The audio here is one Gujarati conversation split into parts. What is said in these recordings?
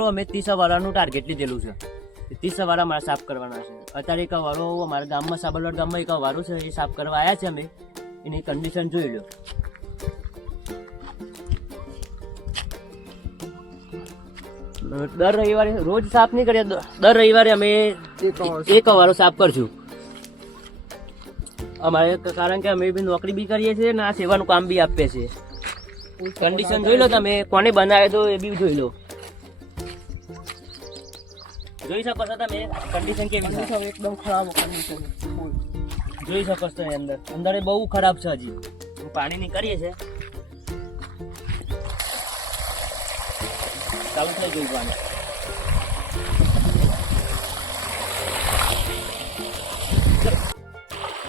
મિત્રો અમે 30 વાળાનું ટાર્ગેટ લીધેલું છે. 30 વાળા મારે સાફ કરવાના છે. અત્યારે એક વાળો અમારા ગામમાં સાબરવાડ ગામમાં એક વાળો છે એ સાફ કરવા આવ્યા છે. અમે એની કન્ડિશન જોઈ લો. દર રવિવારે રોજ સાફ નહીં કરીએ, દર રવિવારે અમે એક વાળો સાફ કરશું અમારે, કારણ કે અમે બી નોકરી બી કરીએ છીએ ને આ સેવાનું કામ બી આપીએ છીએ. કન્ડિશન જોઈ લો તમે, કોને બનાવે તો એ બી જોઈ લો. જોઈ શકો છો તમે કન્ડિશન કેવી છે? એકદમ ખરાબ કન્ડિશન જોઈ શકો છો અંદર અંદર બહુ ખરાબ છે. હજી પાણી ની કરીએ છે, ચાલુ થઈ ગયું પાણી.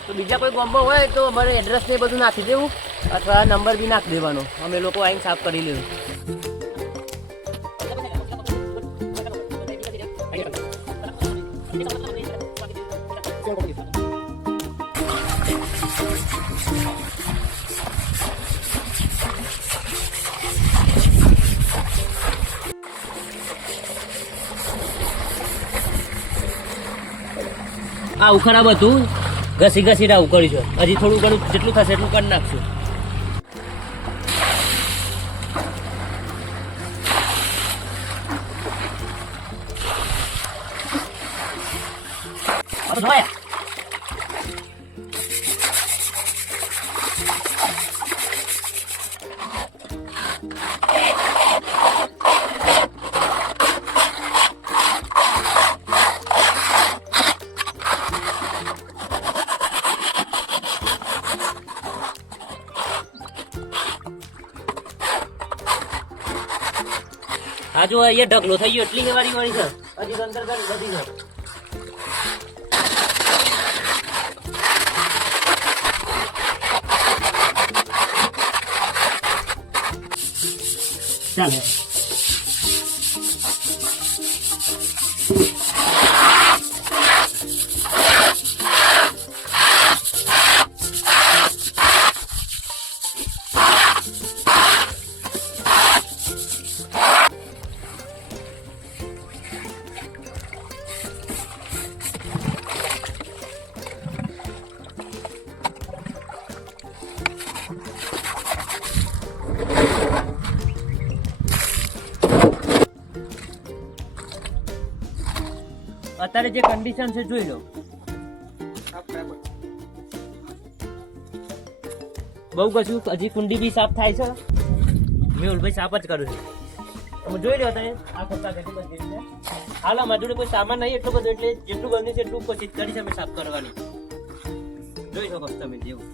તો બીજા કોઈ બોમ્બો હોય તો અમારે એડ્રેસ ને બધું નાખી દેવું અથવા નંબર બી નાખી દેવાનો, અમે લોકો આવીને સાફ કરી લેવું. આ ઉખરાબ હતું, ઘસી ઘસીને આવું કરીશું. હજી થોડું ઘણું જેટલું થશે એટલું કરી નાખશું. આ જો અહીંયા ઢગલો થઈ ગયો, એટલી વાળી વાળી છે. હજી તો અંદર ઘણી બધી છે. ચાલે અત્યારે જે કન્ડિશન છે જોઈ લો. બહુ કશું હજી કુંડી બી સાફ થાય છે. મેહુલભાઈ સાફ જ કરું છું. તમે જોઈ લો અત્યારે આ ખોટા કેટલી બધી છે. હાલ અમારી જોડે કોઈ સામાન નહીં એટલો બધો, એટલે જેટલું બન્યું છે એટલું કોશિશ કરી છે અમે સાફ કરવાની. જોઈ શકો તમે જેવું.